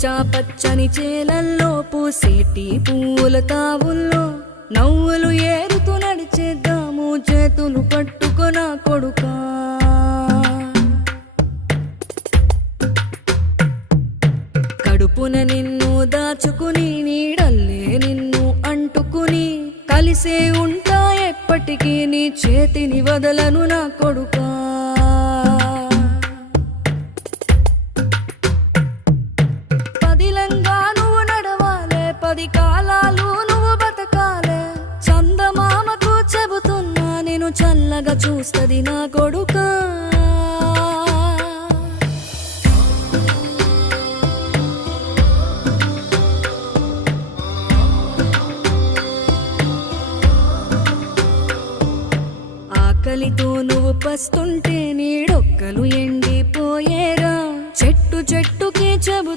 పచ్చా పచ్చని చేలల్లో పూసేటి పూల తావుల్లో నవ్వులు ఏరుతూ నడిచేద్దాము చేతులు పట్టుకొన కొడుకా. కడుపున నిన్ను దాచుకుని నీడల్లే నిన్ను అంటుకుని కలిసే ఉంటా ఎప్పటికీ నీ చేతిని వదలను నా కొడుకా. పదిలంగా నువ్వు నడవాలే, 10 కాలాలు నువ్వు బతకాలే. చందమామకు చెబుతున్నా నేను చల్లగా చూస్తది నా కొడుకా. ఆకలితో నువ్వు పస్తుంటే నీడొక్కలు ఎండిపోయేరా. చెట్టు చెట్టుకి చెబుతున్నా